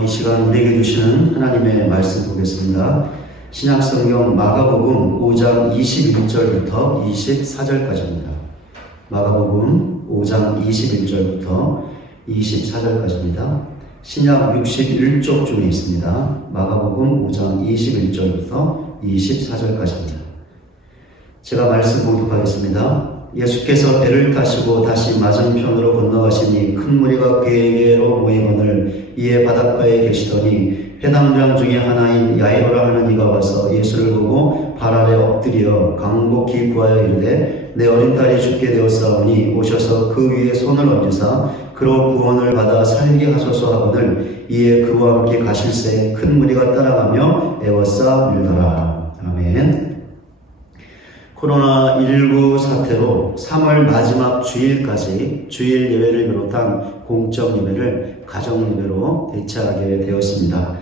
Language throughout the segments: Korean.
이 시간 우리에게 주시는 하나님의 말씀 보겠습니다. 신약성경 마가복음 5장 21절부터 24절까지입니다. 마가복음 5장 21절부터 24절까지입니다. 신약 61쪽 중에 있습니다. 마가복음 5장 21절부터 24절까지입니다. 제가 말씀 봉독하겠습니다. 예수께서 배를 타시고 다시 맞은편으로 건너가시니 큰 무리가 그에게로 모이거늘 이에 바닷가에 계시더니 회당장 중에 하나인 야이로라 하는 이가 와서 예수를 보고 발 아래 엎드려 간곡히 구하여 이르되 내 어린 딸이 죽게 되었사오니 오셔서 그 위에 손을 얹으사 그로 구원을 받아 살게 하소서 하거늘 이에 그와 함께 가실새 큰 무리가 따라가며 애워싸 밀더라. 아멘. 코로나19 사태로 3월 마지막 주일까지 주일 예배를 비롯한 공적 예배를 가정 예배로 대체하게 되었습니다.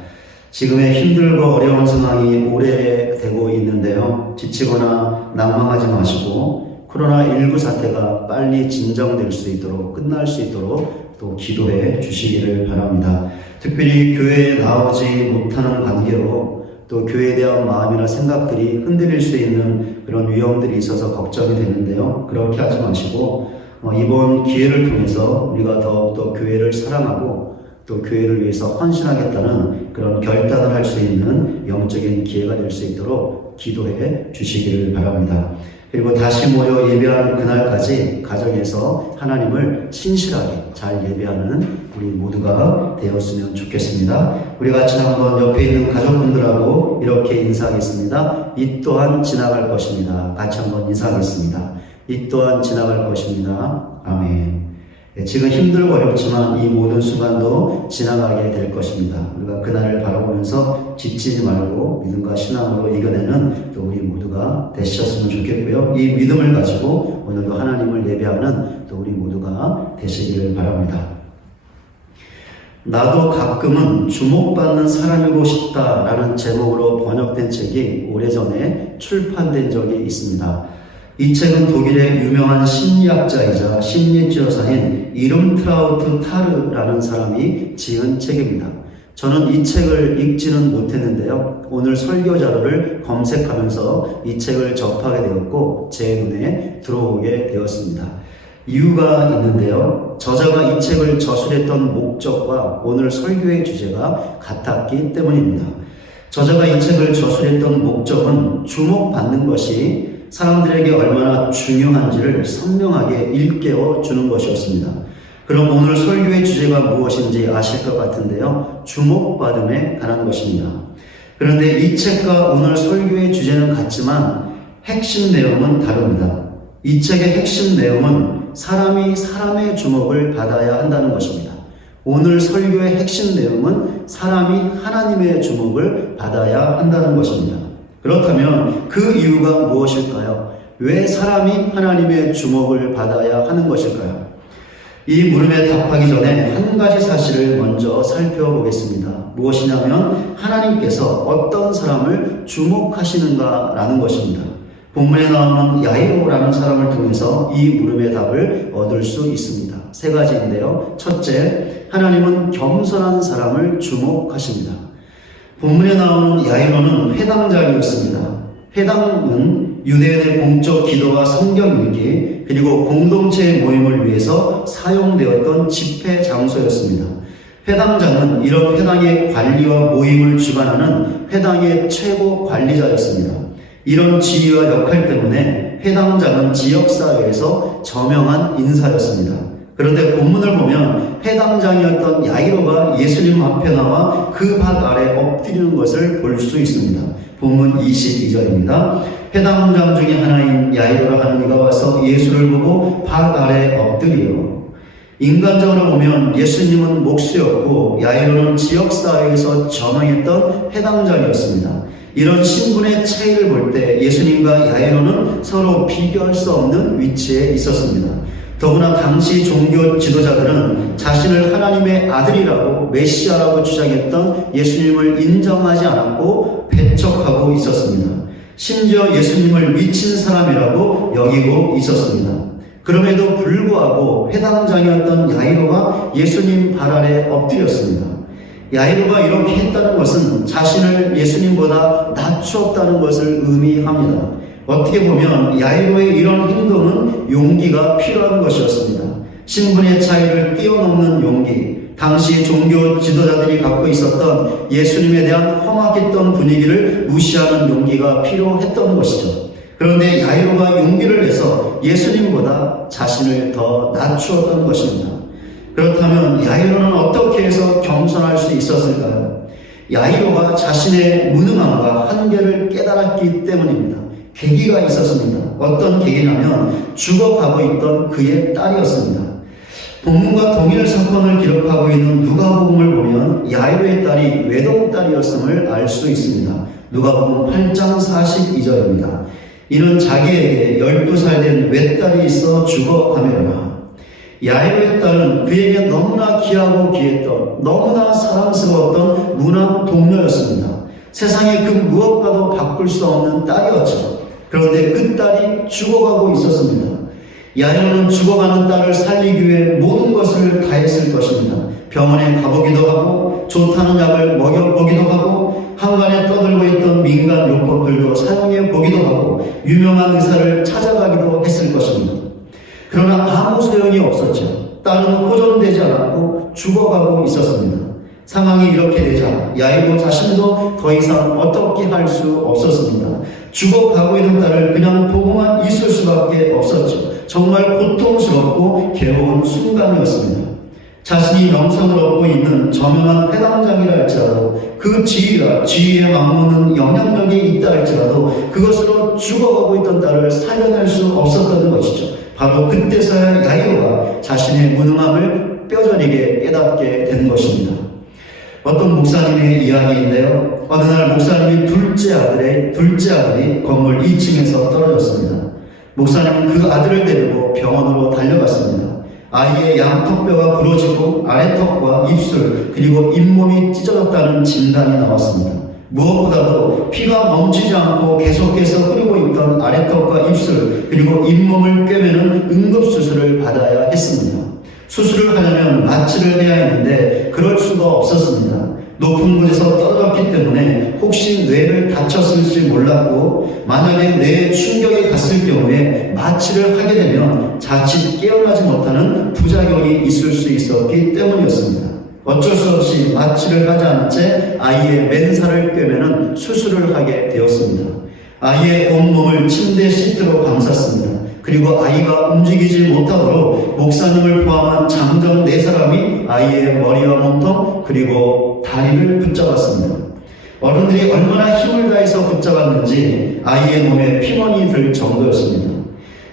지금의 힘들고 어려운 상황이 오래되고 있는데요. 지치거나 낭망하지 마시고 코로나19 사태가 빨리 진정될 수 있도록 끝날 수 있도록 또 기도해 주시기를 바랍니다. 특별히 교회에 나오지 못하는 관계로 또 교회에 대한 마음이나 생각들이 흔들릴 수 있는 그런 위험들이 있어서 걱정이 되는데요. 그렇게 하지 마시고 이번 기회를 통해서 우리가 더욱더 교회를 사랑하고 또 교회를 위해서 헌신하겠다는 그런 결단을 할 수 있는 영적인 기회가 될 수 있도록 기도해 주시기를 바랍니다. 그리고 다시 모여 예배하는 그날까지 가정에서 하나님을 신실하게 잘 예배하는 우리 모두가 되었으면 좋겠습니다. 우리 같이 한번 옆에 있는 가족분들하고 이렇게 인사하겠습니다. 이 또한 지나갈 것입니다. 같이 한번 인사하겠습니다. 이 또한 지나갈 것입니다. 아멘. 지금 힘들고 어렵지만 이 모든 순간도 지나가게 될 것입니다. 우리가 그날을 바라보면서 지치지 말고 믿음과 신앙으로 이겨내는 또 우리 모두가 되셨으면 좋겠고요. 이 믿음을 가지고 오늘도 하나님을 예배하는 또 우리 모두가 되시기를 바랍니다. 나도 가끔은 주목받는 사람이고 싶다라는 제목으로 번역된 책이 오래전에 출판된 적이 있습니다. 이 책은 독일의 유명한 심리학자이자 심리치료사인 이름트라우트 타르라는 사람이 지은 책입니다. 저는 이 책을 읽지는 못했는데요. 오늘 설교 자료를 검색하면서 이 책을 접하게 되었고 제 눈에 들어오게 되었습니다. 이유가 있는데요. 저자가 이 책을 저술했던 목적과 오늘 설교의 주제가 같았기 때문입니다. 저자가 이 책을 저술했던 목적은 주목받는 것이 사람들에게 얼마나 중요한지를 선명하게 일깨워 주는 것이었습니다. 그럼 오늘 설교의 주제가 무엇인지 아실 것 같은데요. 주목받음에 관한 것입니다. 그런데 이 책과 오늘 설교의 주제는 같지만 핵심 내용은 다릅니다. 이 책의 핵심 내용은 사람이 사람의 주목을 받아야 한다는 것입니다. 오늘 설교의 핵심 내용은 사람이 하나님의 주목을 받아야 한다는 것입니다. 그렇다면 그 이유가 무엇일까요? 왜 사람이 하나님의 주목을 받아야 하는 것일까요? 이 물음에 답하기 전에 한 가지 사실을 먼저 살펴보겠습니다. 무엇이냐면 하나님께서 어떤 사람을 주목하시는가라는 것입니다. 본문에 나오는 야이로라는 사람을 통해서 이 물음의 답을 얻을 수 있습니다. 세 가지인데요. 첫째, 하나님은 겸손한 사람을 주목하십니다. 본문에 나오는 야이로는 회당장이었습니다. 회당은 유대인의 공적 기도와 성경 읽기 그리고 공동체의 모임을 위해서 사용되었던 집회 장소였습니다. 회당장은 이런 회당의 관리와 모임을 주관하는 회당의 최고 관리자였습니다. 이런 지위와 역할 때문에 회당장은 지역사회에서 저명한 인사였습니다. 그런데 본문을 보면 회당장이었던 야이로가 예수님 앞에 나와 그 발 아래 엎드리는 것을 볼 수 있습니다. 본문 22절입니다. 회당장 중에 하나인 야이로라 하는 이가 와서 예수를 보고 발 아래 엎드려. 인간적으로 보면 예수님은 목수였고 야이로는 지역사회에서 저명했던 회당장이었습니다. 이런 신분의 차이를 볼 때 예수님과 야이로는 서로 비교할 수 없는 위치에 있었습니다. 더구나 당시 종교 지도자들은 자신을 하나님의 아들이라고 메시아라고 주장했던 예수님을 인정하지 않았고 배척하고 있었습니다. 심지어 예수님을 미친 사람이라고 여기고 있었습니다. 그럼에도 불구하고 회당장이었던 야이로가 예수님 발 아래 엎드렸습니다. 야이로가 이렇게 했다는 것은 자신을 예수님보다 낮추었다는 것을 의미합니다. 어떻게 보면 야이로의 이런 행동은 용기가 필요한 것이었습니다. 신분의 차이를 뛰어넘는 용기, 당시 종교 지도자들이 갖고 있었던 예수님에 대한 험악했던 분위기를 무시하는 용기가 필요했던 것이죠. 그런데 야이로가 용기를 내서 예수님보다 자신을 더 낮추었던 것입니다. 그렇다면 야이로는 어떻게 해서 겸손할 수 있었을까요? 야이로가 자신의 무능함과 한계를 깨달았기 때문입니다. 계기가 있었습니다. 어떤 계기냐면 죽어가고 있던 그의 딸이었습니다. 본문과 동일 사건을 기록하고 있는 누가복음을 보면 야이로의 딸이 외동딸이었음을 알 수 있습니다. 누가복음 8장 42절입니다. 이는 자기에게 12살 된 외딸이 있어 죽어가매라. 야이로의 딸은 그에게 너무나 귀하고 귀했던, 너무나 사랑스러웠던 무남 동료였습니다. 세상에 그 무엇과도 바꿀 수 없는 딸이었죠. 그런데 그 딸이 죽어가고 있었습니다. 야이로는 죽어가는 딸을 살리기 위해 모든 것을 다했을 것입니다. 병원에 가보기도 하고 좋다는 약을 먹여보기도 하고 한간에 떠들고 있던 민간 요법들도 사용해 보기도 하고 유명한 의사를 찾아가기도 했을 것입니다. 그러나 아무 소용이 없었죠. 딸은 호전되지 않았고 죽어가고 있었습니다. 상황이 이렇게 되자 야이로 자신도 더 이상 어떻게 할 수 없었습니다. 죽어가고 있는 딸을 그냥 보고만 있을 수밖에 없었죠. 정말 고통스럽고 괴로운 순간이었습니다. 자신이 명성을 얻고 있는 저명한 회당장이라 할지라도 그 지위에 맞먹는 영향력이 있다 할지라도 그것으로 죽어가고 있던 딸을 살려낼 수 없었던 것이죠. 바로 그때서야 야이로가 자신의 무능함을 뼈저리게 깨닫게 된 것입니다. 어떤 목사님의 이야기인데요. 어느 날 목사님이 둘째 아들이 건물 2층에서 떨어졌습니다. 목사님은 그 아들을 데리고 병원으로 달려갔습니다. 아이의 양턱뼈가 부러지고 아래턱과 입술 그리고 잇몸이 찢어졌다는 진단이 나왔습니다. 무엇보다도 피가 멈추지 않고 계속해서 흐르고 있던 아래턱과 입술 그리고 잇몸을 꿰매는 응급수술을 받아야 했습니다. 수술을 하려면 마취를 해야 했는데 그럴 수가 없었습니다. 높은 곳에서 떨어졌기 때문에 혹시 뇌를 다쳤을지 몰랐고 만약에 뇌에 충격이 갔을 경우에 마취를 하게 되면 자칫 깨어나지 못하는 부작용이 있을 수 있었기 때문이었습니다. 어쩔 수 없이 마취를 하지 않은 채 아이의 맨살을 꿰매는 수술을 하게 되었습니다. 아이의 온몸을 침대 시트로 감쌌습니다. 그리고 아이가 움직이지 못하도록 목사님을 포함한 장정 4사람이 아이의 머리와 몸통 그리고 다리를 붙잡았습니다. 어른들이 얼마나 힘을 다해서 붙잡았는지 아이의 몸에 피멍이 들 정도였습니다.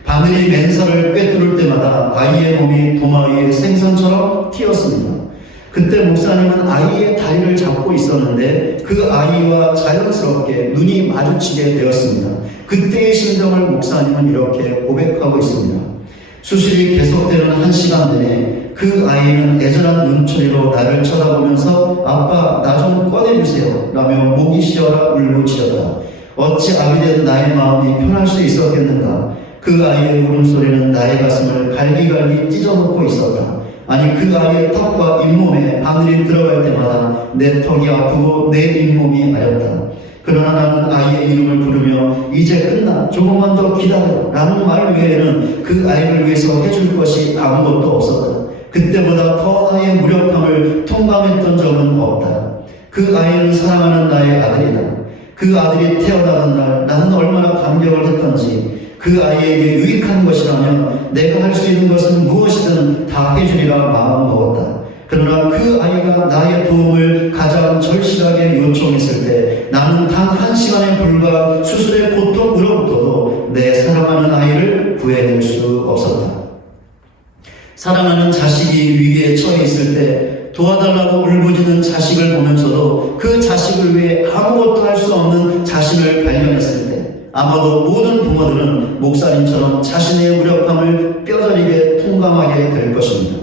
바늘이 맨살을 꿰뚫을 때마다 아이의 몸이 도마 위에 생선처럼 튀었습니다. 그때 목사님은 아이의 다리를 잡고 있었는데 그 아이와 자연스럽게 눈이 마주치게 되었습니다. 그때의 심정을 목사님은 이렇게 고백하고 있습니다. 수술이 계속되는 1시간 내내 그 아이는 애절한 눈초리로 나를 쳐다보면서 아빠 나 좀 꺼내주세요 라며 목이 쉬어라 울부짖었다. 어찌 아비된 나의 마음이 편할 수 있었겠는가. 그 아이의 울음소리는 나의 가슴을 갈기갈기 찢어놓고 있었다. 아니 그 아이의 턱과 잇몸에 바늘이 들어갈 때마다 내 턱이 아프고 내 잇몸이 아렸다. 그러나 나는 아이의 이름을 부르며 이제 끝나 조금만 더 기다려 라는 말 외에는 그 아이를 위해서 해줄 것이 아무것도 없었다. 그때보다 더 나의 무력함을 통감했던 적은 없다. 그 아이는 사랑하는 나의 아들이다. 그 아들이 태어나던 날 나는 얼마나 감격을 했던지 그 아이에게 유익한 것이라면 내가 할 수 있는 것은 무엇이든 다 해주리라 마음먹었다. 그러나 그 아이가 나의 도움을 가장 절실하게 요청했을 때 나는 단 1시간에 불과한 수술의 고통으로부터도 내 사랑하는 아이를 구해낼 수 없었다. 사랑하는 자식이 위기에 처해 있을 때 도와달라고 울부짖는 자식을 보면서도 그 자식을 위해 아무것도 할 수 없는 자신을 발견했을 때 아마도 모든 부모들은 목사님처럼 자신의 무력함을 뼈저리게 통감하게 될 것입니다.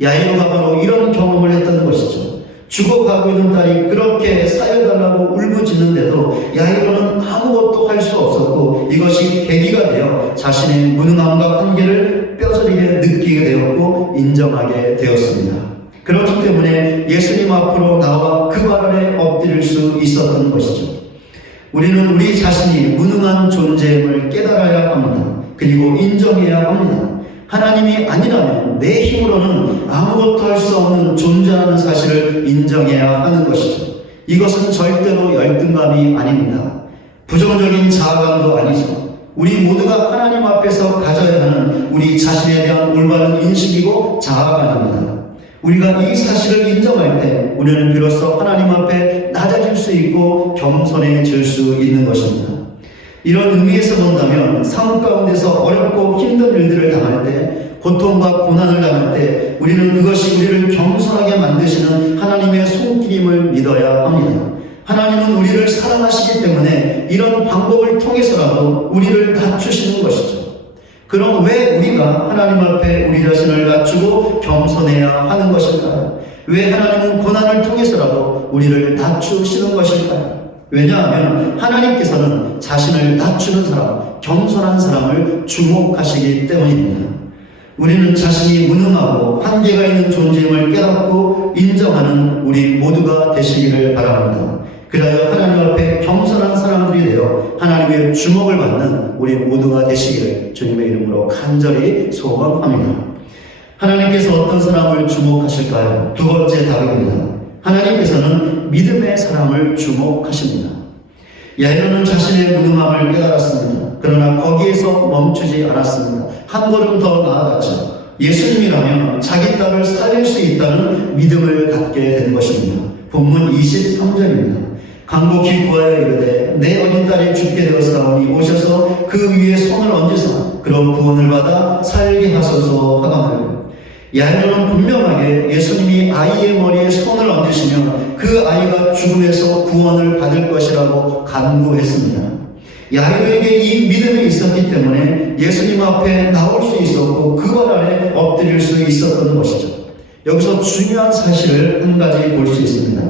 야이로가 바로 이런 경험을 했다는 것이죠. 죽어가고 있는 딸이 그렇게 살려달라고 울부짖는데도 야이로는 아무것도 할 수 없었고 이것이 계기가 되어 자신의 무능함과 한계를 뼈저리게 느끼게 되었고 인정하게 되었습니다. 그렇기 때문에 예수님 앞으로 나와 있었던 것이죠. 우리는 우리 자신이 무능한 존재임을 깨달아야 합니다. 그리고 인정해야 합니다. 하나님이 아니라면 내 힘으로는 아무것도 할 수 없는 존재라는 사실을 인정해야 하는 것이죠. 이것은 절대로 열등감이 아닙니다. 부정적인 자아감도 아니죠. 우리 모두가 하나님 앞에서 가져야 하는 우리 자신에 대한 올바른 인식이고 자아감입니다. 우리가 이 사실을 인정할 때 우리는 비로소 하나님 앞에 낮아질 수 있고 겸손해질 수 있는 것입니다. 이런 의미에서 본다면 삶 가운데서 어렵고 힘든 일들을 당할 때, 고통과 고난을 당할 때 우리는 그것이 우리를 겸손하게 만드시는 하나님의 손길임을 믿어야 합니다. 하나님은 우리를 사랑하시기 때문에 이런 방법을 통해서라도 우리를 낮추시는 것이죠. 그럼 왜 우리가 하나님 앞에 우리 자신을 낮추고 겸손해야 하는 것일까요? 왜 하나님은 고난을 통해서라도 우리를 낮추시는 것일까요? 왜냐하면 하나님께서는 자신을 낮추는 사람, 겸손한 사람을 주목하시기 때문입니다. 우리는 자신이 무능하고 한계가 있는 존재임을 깨닫고 인정하는 우리 모두가 되시기를 바랍니다. 그래야 하나님 앞에 겸손한 사람들이 되어 하나님의 주목을 받는 우리 모두가 되시기를 주님의 이름으로 간절히 소원합니다. 하나님께서 어떤 사람을 주목하실까요? 두 번째 답입니다. 하나님께서는 믿음의 사람을 주목하십니다. 야이로는 자신의 무능함을 깨달았습니다. 그러나 거기에서 멈추지 않았습니다. 한 걸음 더 나아갔죠. 예수님이라면 자기 딸을 살릴 수 있다는 믿음을 갖게 된 것입니다. 본문 23절입니다. 간곡히 구하여 이르되 내 어린 딸이 죽게 되었사오니 오셔서 그 위에 손을 얹으사 그런 구원을 받아 살게 하소서 하거늘. 야이로는 분명하게 예수님이 아이의 머리에 손을 얹으시면 그 아이가 죽음에서 구원을 받을 것이라고 간구했습니다. 야이로에게 이 믿음이 있었기 때문에 예수님 앞에 나올 수 있었고 그 발 아래 엎드릴 수 있었던 것이죠. 여기서 중요한 사실을 한 가지 볼 수 있습니다.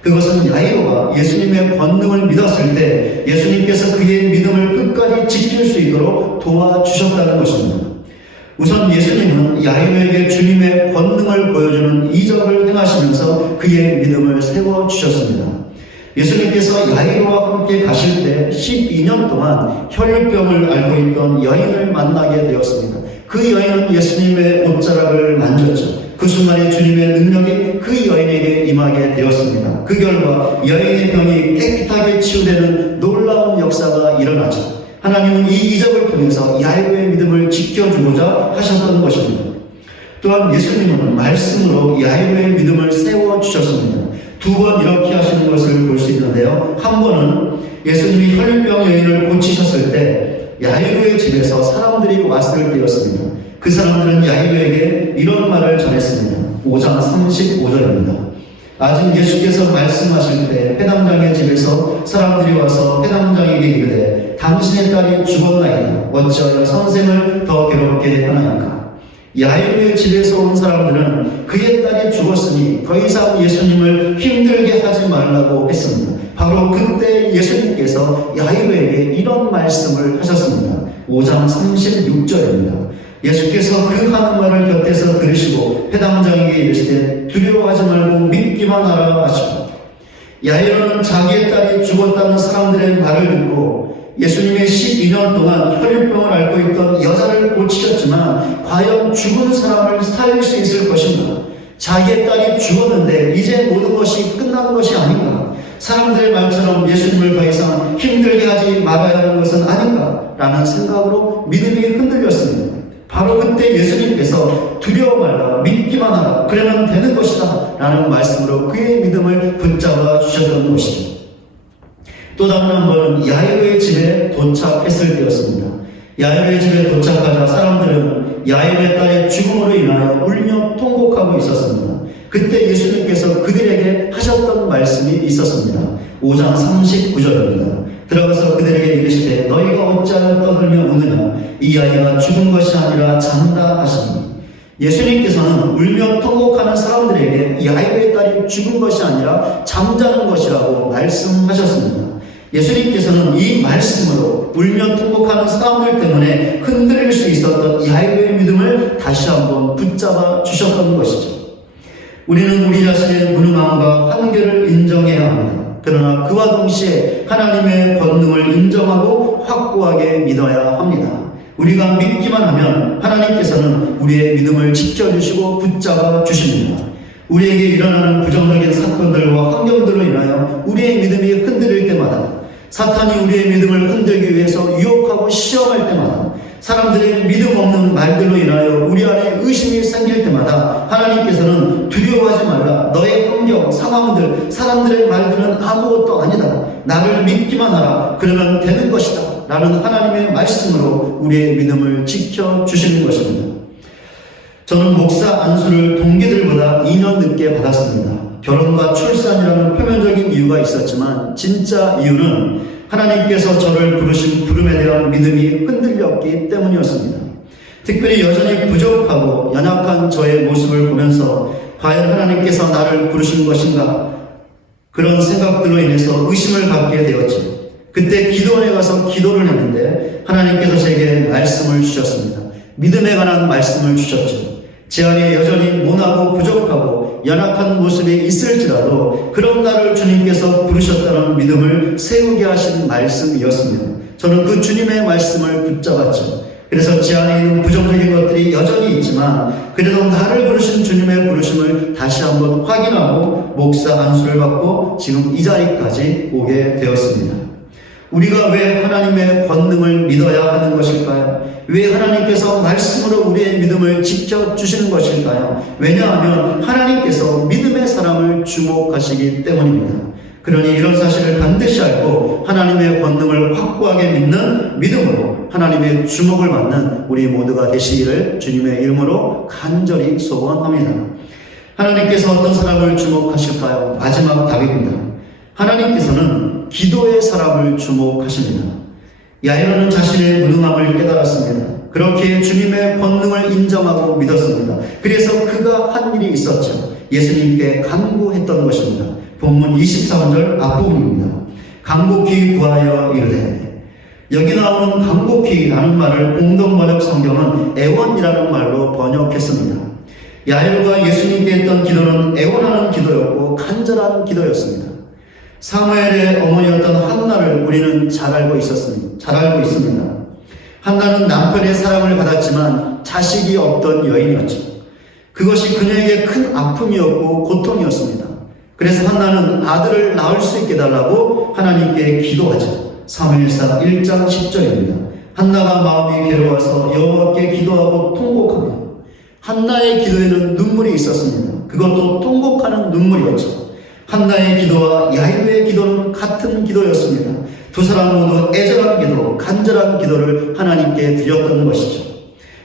그것은 야이로가 예수님의 권능을 믿었을 때 예수님께서 그의 믿음을 끝까지 지킬 수 있도록 도와주셨다는 것입니다. 우선 예수님은 야이로에게 주님의 권능을 보여주는 이적을 행하시면서 그의 믿음을 세워주셨습니다. 예수님께서 야이로와 함께 가실 때 12년 동안 혈류병을 앓고 있던 여인을 만나게 되었습니다. 그 여인은 예수님의 옷자락을 만졌죠. 그 순간에 주님의 능력이 그 여인에게 임하게 되었습니다. 그 결과 여인의 병이 깨끗하게 치유되는 놀라운 역사가 일어나죠. 하나님은 이 이적을 통해서 야이로의 믿음을 지켜주고자 하셨던 것입니다. 또한 예수님은 말씀으로 야이로의 믿음을 세워주셨습니다. 두 번 이렇게 하시는 것을 볼 수 있는데요. 한 번은 예수님이 혈류병 여인을 고치셨을 때 야이로의 집에서 사람들이 왔을 때였습니다. 그 사람들은 야이로에게 이런 말을 전했습니다. 5장 35절입니다. 아직 예수께서 말씀하실 때 회당장의 집에서 사람들이 와서 회당장에게 이르되 당신의 딸이 죽었나이다. 어찌하여 선생을 더 괴롭게 하나이까? 야이로의 집에서 온 사람들은 그의 딸이 죽었으니 더 이상 예수님을 힘들게 하지 말라고 했습니다. 바로 그때 예수님께서 야이로에게 이런 말씀을 하셨습니다. 5장 36절입니다. 예수께서 그 하는 말을 곁에서 들으시고 회당장에게 이르시되 두려워하지 말고 믿기만 하라 하시고, 야이로는 자기의 딸이 죽었다는 사람들의 말을 듣고 예수님의 12년 동안 혈류병을 앓고 있던 여자를 고치셨지만 과연 죽은 사람을 살릴 수 있을 것인가? 자기의 딸이 죽었는데 이제 모든 것이 끝나는 것이 아닌가? 사람들의 말처럼 예수님을 더 이상 힘들게 하지 말아야 하는 것은 아닌가? 라는 생각으로 믿음이 흔들렸습니다. 바로 그때 예수님께서 두려워 말라, 믿기만 하라, 그러면 되는 것이다 라는 말씀으로 그의 믿음을 붙잡아 주셨던 것이죠. 또 다른 한 번은 야이로의 집에 도착했을 때였습니다. 야이로의 집에 도착하자 사람들은 야이로의 딸의 죽음으로 인하여 울며 통곡하고 있었습니다. 그때 예수님께서 그들에게 하셨던 말씀이 있었습니다. 5장 39절입니다. 들어가서 그들에게 이르시되 너희가 어찌하여 떠들며 우느냐? 이 아이가 죽은 것이 아니라 잔다 하시니, 예수님께서는 울며 통곡하는 사람들에게 야이로의 딸이 죽은 것이 아니라 잠자는 것이라고 말씀하셨습니다. 예수님께서는 이 말씀으로 울며 통곡하는 사람들 때문에 흔들릴 수 있었던 야이로의 믿음을 다시 한번 붙잡아 주셨던 것이죠. 우리는 우리 자신의 무능함과 한계를 인정해야 합니다. 그러나 그와 동시에 하나님의 권능을 인정하고 확고하게 믿어야 합니다. 우리가 믿기만 하면 하나님께서는 우리의 믿음을 지켜주시고 붙잡아 주십니다. 우리에게 일어나는 부정적인 사건들과 환경들로 인하여 우리의 믿음이 흔들릴 때마다, 사탄이 우리의 믿음을 흔들기 위해서 유혹하고 시험할 때마다, 사람들의 믿음 없는 말들로 인하여 우리 안에 의심이 생길 때마다 하나님께서는 두려워하지 말라. 너의 환경, 상황들, 사람들의 말들은 아무것도 아니다. 나를 믿기만 하라. 그러면 되는 것이다. 라는 하나님의 말씀으로 우리의 믿음을 지켜주시는 것입니다. 저는 목사 안수를 동기들보다 2년 늦게 받았습니다. 결혼과 출산이라는 표면적인 이유가 있었지만 진짜 이유는 하나님께서 저를 부르신 부름에 대한 믿음이 흔들렸기 때문이었습니다. 특별히 여전히 부족하고 연약한 저의 모습을 보면서 과연 하나님께서 나를 부르신 것인가? 그런 생각들로 인해서 의심을 갖게 되었죠. 그때 기도원에 가서 기도를 했는데 하나님께서 제게 말씀을 주셨습니다. 믿음에 관한 말씀을 주셨죠. 제 안에 여전히 모나고 부족하고 연약한 모습이 있을지라도 그런 나를 주님께서 부르셨다는 믿음을 세우게 하신 말씀이었습니다. 저는 그 주님의 말씀을 붙잡았죠. 그래서 제 안에 있는 부정적인 것들이 여전히 있지만 그래도 나를 부르신 주님의 부르심을 다시 한번 확인하고 목사 안수를 받고 지금 이 자리까지 오게 되었습니다. 우리가 왜 하나님의 권능을 믿어야 하는 것일까요? 왜 하나님께서 말씀으로 우리의 믿음을 지켜주시는 것일까요? 왜냐하면 하나님께서 믿음의 사람을 주목하시기 때문입니다. 그러니 이런 사실을 반드시 알고 하나님의 권능을 확고하게 믿는 믿음으로 하나님의 주목을 받는 우리 모두가 되시기를 주님의 이름으로 간절히 소원합니다. 하나님께서 어떤 사람을 주목하실까요? 마지막 답입니다. 하나님께서는 기도의 사람을 주목하십니다. 야이로는 자신의 무능함을 깨달았습니다. 그렇게 주님의 권능을 인정하고 믿었습니다. 그래서 그가 한 일이 있었죠. 예수님께 간구했던 것입니다. 본문 24절 앞부분입니다. 간곡히 구하여 이르되, 여기 나오는 간곡히라는 말을 공동번역 성경은 애원이라는 말로 번역했습니다. 야이로가 예수님께 했던 기도는 애원하는 기도였고 간절한 기도였습니다. 사무엘의 어머니였던 한나를 우리는 잘 알고 있습니다. 한나는 남편의 사랑을 받았지만 자식이 없던 여인이었죠. 그것이 그녀에게 큰 아픔이었고 고통이었습니다. 그래서 한나는 아들을 낳을 수 있게 달라고 하나님께 기도하죠. 사무엘상 1장 10절입니다. 한나가 마음이 괴로워서 여호와께 기도하고 통곡하며, 한나의 기도에는 눈물이 있었습니다. 그것도 통곡하는 눈물이었죠. 한나의 기도와 야이로의 기도는 같은 기도였습니다. 두 사람 모두 애절한 기도, 간절한 기도를 하나님께 드렸던 것이죠.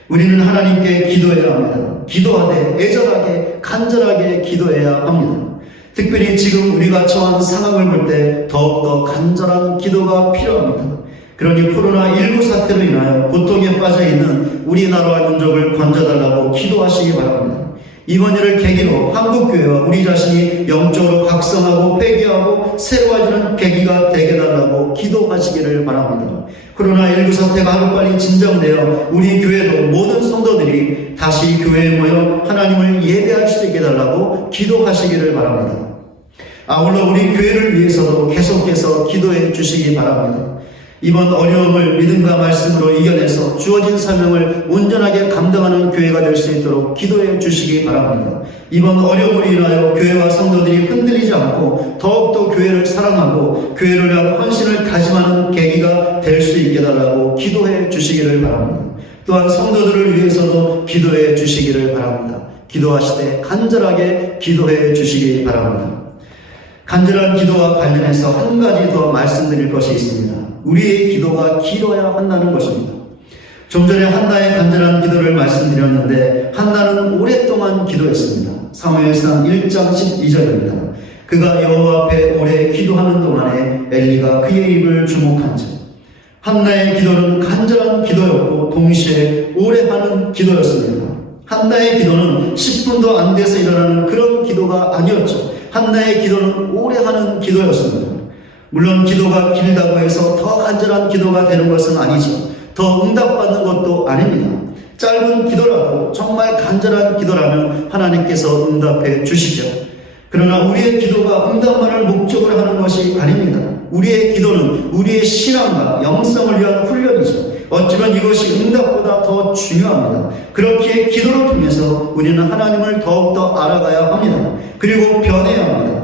우리는 하나님께 기도해야 합니다. 기도하되 애절하게, 간절하게 기도해야 합니다. 특별히 지금 우리가 처한 상황을 볼 때 더욱더 간절한 기도가 필요합니다. 그러니 코로나19 사태로 인하여 고통에 빠져있는 우리나라와 민족을 건져달라고 기도하시기 바랍니다. 이번 일을 계기로 한국교회와 우리 자신이 영적으로 각성하고 회개하고 새로워지는 계기가 되게 달라고 기도하시기를 바랍니다. 코로나19 사태가 하루빨리 진정되어 우리 교회도 모든 성도들이 다시 교회에 모여 하나님을 예배할 수 있게 달라고 기도하시기를 바랍니다. 아울러 우리 교회를 위해서도 계속해서 기도해 주시기 바랍니다. 이번 어려움을 믿음과 말씀으로 이겨내서 주어진 사명을 온전하게 감당하는 교회가 될 수 있도록 기도해 주시기 바랍니다. 이번 어려움으로 인하여 교회와 성도들이 흔들리지 않고 더욱더 교회를 사랑하고 교회를 위한 헌신을 다짐하는 계기가 될 수 있게 달라고 기도해 주시기를 바랍니다. 또한 성도들을 위해서도 기도해 주시기를 바랍니다. 기도하시되 간절하게 기도해 주시기 바랍니다. 간절한 기도와 관련해서 한 가지 더 말씀드릴 것이 있습니다. 우리의 기도가 길어야 한다는 것입니다. 좀 전에 한나의 간절한 기도를 말씀드렸는데 한나는 오랫동안 기도했습니다. 사무엘상 1장 12절입니다. 그가 여호와 앞에 오래 기도하는 동안에 엘리가 그의 입을 주목한즉, 한나의 기도는 간절한 기도였고 동시에 오래 하는 기도였습니다. 한나의 기도는 10분도 안 돼서 일어나는 그런 기도가 아니었죠. 한나의 기도는 오래 하는 기도였습니다. 물론 기도가 길다고 해서 더 간절한 기도가 되는 것은 아니죠. 더 응답받는 것도 아닙니다. 짧은 기도라도 정말 간절한 기도라면 하나님께서 응답해 주시죠. 그러나 우리의 기도가 응답만을 목적으로 하는 것이 우리의 기도는 우리의 신앙과 영성을 위한 훈련이죠. 어쩌면 이것이 응답보다 더 중요합니다. 그렇기에 기도를 통해서 우리는 하나님을 더욱더 알아가야 합니다. 그리고 변해야 합니다.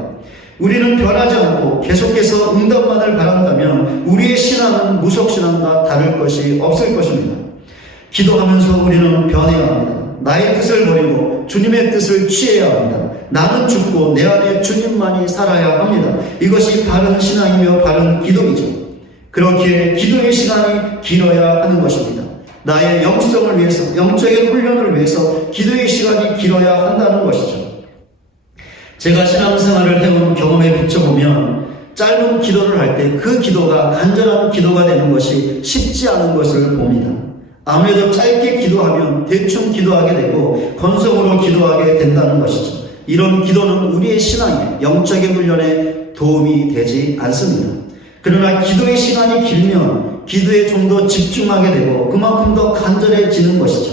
우리는 변하지 않고 계속해서 응답만을 바란다면 우리의 신앙은 무속신앙과 다를 것이 없을 것입니다. 기도하면서 우리는 변해야 합니다. 나의 뜻을 버리고 주님의 뜻을 취해야 합니다. 나는 죽고 내 안에 주님만이 살아야 합니다. 이것이 바른 신앙이며 바른 기도이죠. 그렇기에 기도의 시간이 길어야 하는 것입니다. 나의 영성을 위해서, 영적인 훈련을 위해서 기도의 시간이 길어야 한다는 것이죠. 제가 신앙생활을 해온 경험에 비춰보면 짧은 기도를 할 때 그 기도가 간절한 기도가 되는 것이 쉽지 않은 것을 봅니다. 아무래도 짧게 기도하면 대충 기도하게 되고 건성으로 기도하게 된다는 것이죠. 이런 기도는 우리의 신앙에, 영적인 훈련에 도움이 되지 않습니다. 그러나 기도의 시간이 길면 기도에 좀 더 집중하게 되고 그만큼 더 간절해지는 것이죠.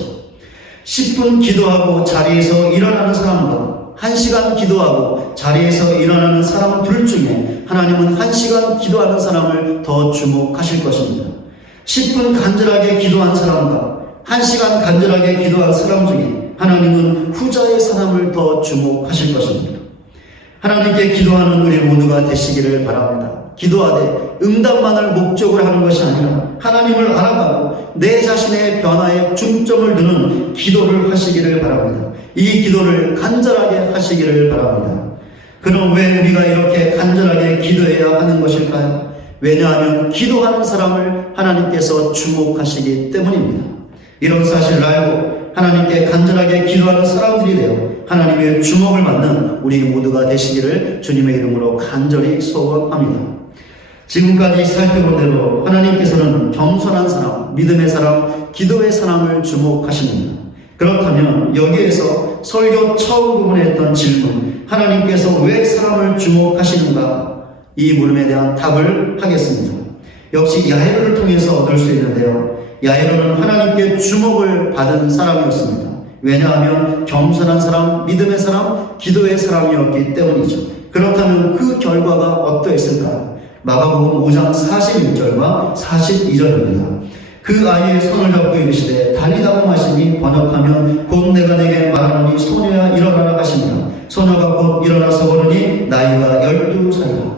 10분 기도하고 자리에서 일어나는 사람과 1시간 기도하고 자리에서 일어나는 사람 둘 중에 하나님은 1시간 기도하는 사람을 더 주목하실 것입니다. 10분 간절하게 기도한 사람과 1시간 간절하게 기도한 사람 중에 하나님은 후자의 사람을 더 주목하실 것입니다. 하나님께 기도하는 우리 모두가 되시기를 바랍니다. 기도하되 응답만을 목적으로 하는 것이 아니라 하나님을 알아가고 내 자신의 변화에 중점을 두는 기도를 하시기를 바랍니다. 이 기도를 간절하게 하시기를 바랍니다. 그럼 왜 우리가 이렇게 간절하게 기도해야 하는 것일까요? 왜냐하면 기도하는 사람을 하나님께서 주목하시기 때문입니다. 이런 사실을 알고 하나님께 간절하게 기도하는 사람들이 되어 하나님의 주목을 받는 우리 모두가 되시기를 주님의 이름으로 간절히 소원합니다. 지금까지 살펴본 대로 하나님께서는 겸손한 사람, 믿음의 사람, 기도의 사람을 주목하십니다. 그렇다면 여기에서 설교 처음 부분에 했던 질문, 하나님께서 왜 사람을 주목하시는가? 이 물음에 대한 답을 하겠습니다. 역시 야이로를 통해서 얻을 수 있는데요. 야이로는 하나님께 주목을 받은 사람이었습니다. 왜냐하면 겸손한 사람, 믿음의 사람, 기도의 사람이었기 때문이죠. 그렇다면 그 결과가 어떠했을까요? 마가복음 5장 41절과 42절입니다. 그 아이의 손을 잡고 이르시되 달리다고 하시니 번역하면 곧 내가 내게 말하노니 소녀야 일어나라 하십니다. 소녀가 곧 일어나서 걸으니 나이가 12살이라.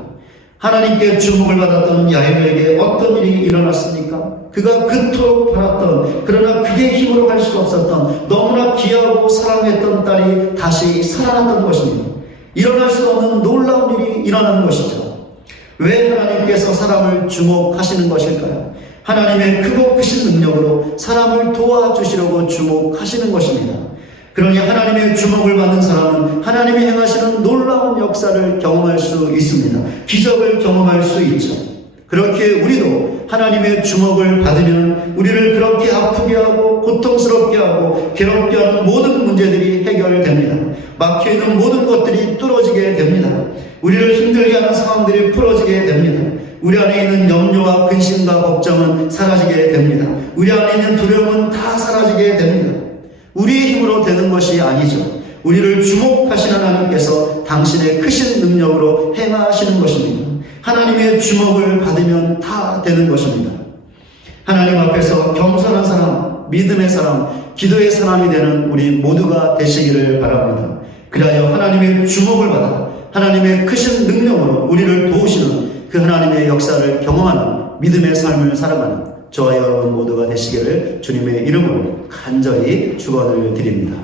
하나님께 주목을 받았던 야이로에게 어떤 일이 일어났습니까? 그가 그토록 바랐던, 그러나 그의 힘으로 할 수 없었던 너무나 귀하고 사랑했던 딸이 다시 살아났던 것입니다. 일어날 수 없는 놀라운 일이 일어나는 것이죠. 왜 하나님께서 사람을 주목하시는 것일까요? 하나님의 크고 크신 능력으로 사람을 도와주시려고 주목하시는 것입니다. 그러니 하나님의 주목을 받는 사람은 하나님이 행하시는 놀라운 역사를 경험할 수 있습니다. 기적을 경험할 수 있죠. 그렇게 우리도 하나님의 주목을 받으면 우리를 그렇게 아프게 하고 고통스럽게 하고 괴롭게 하는 모든 문제들이 해결됩니다. 막혀있는 모든 것들이 뚫어지게 됩니다. 우리를 힘들게 하는 상황들이 풀어지게 됩니다. 우리 안에 있는 염려와 근심과 걱정은 사라지게 됩니다. 우리 안에 있는 두려움은 다 사라지게 됩니다. 우리의 힘으로 되는 것이 아니죠. 우리를 주목하신 하나님께서 당신의 크신 능력으로 행하시는 것입니다. 하나님의 주목을 받으면 다 되는 것입니다. 하나님 앞에서 겸손한 사람, 믿음의 사람, 기도의 사람이 되는 우리 모두가 되시기를 바랍니다. 그리하여 하나님의 주목을 받아 하나님의 크신 능력으로 우리를 도우시는 그 하나님의 역사를 경험하는 믿음의 삶을 살아가는 저와 여러분 모두가 되시기를 주님의 이름으로 간절히 축원을 드립니다.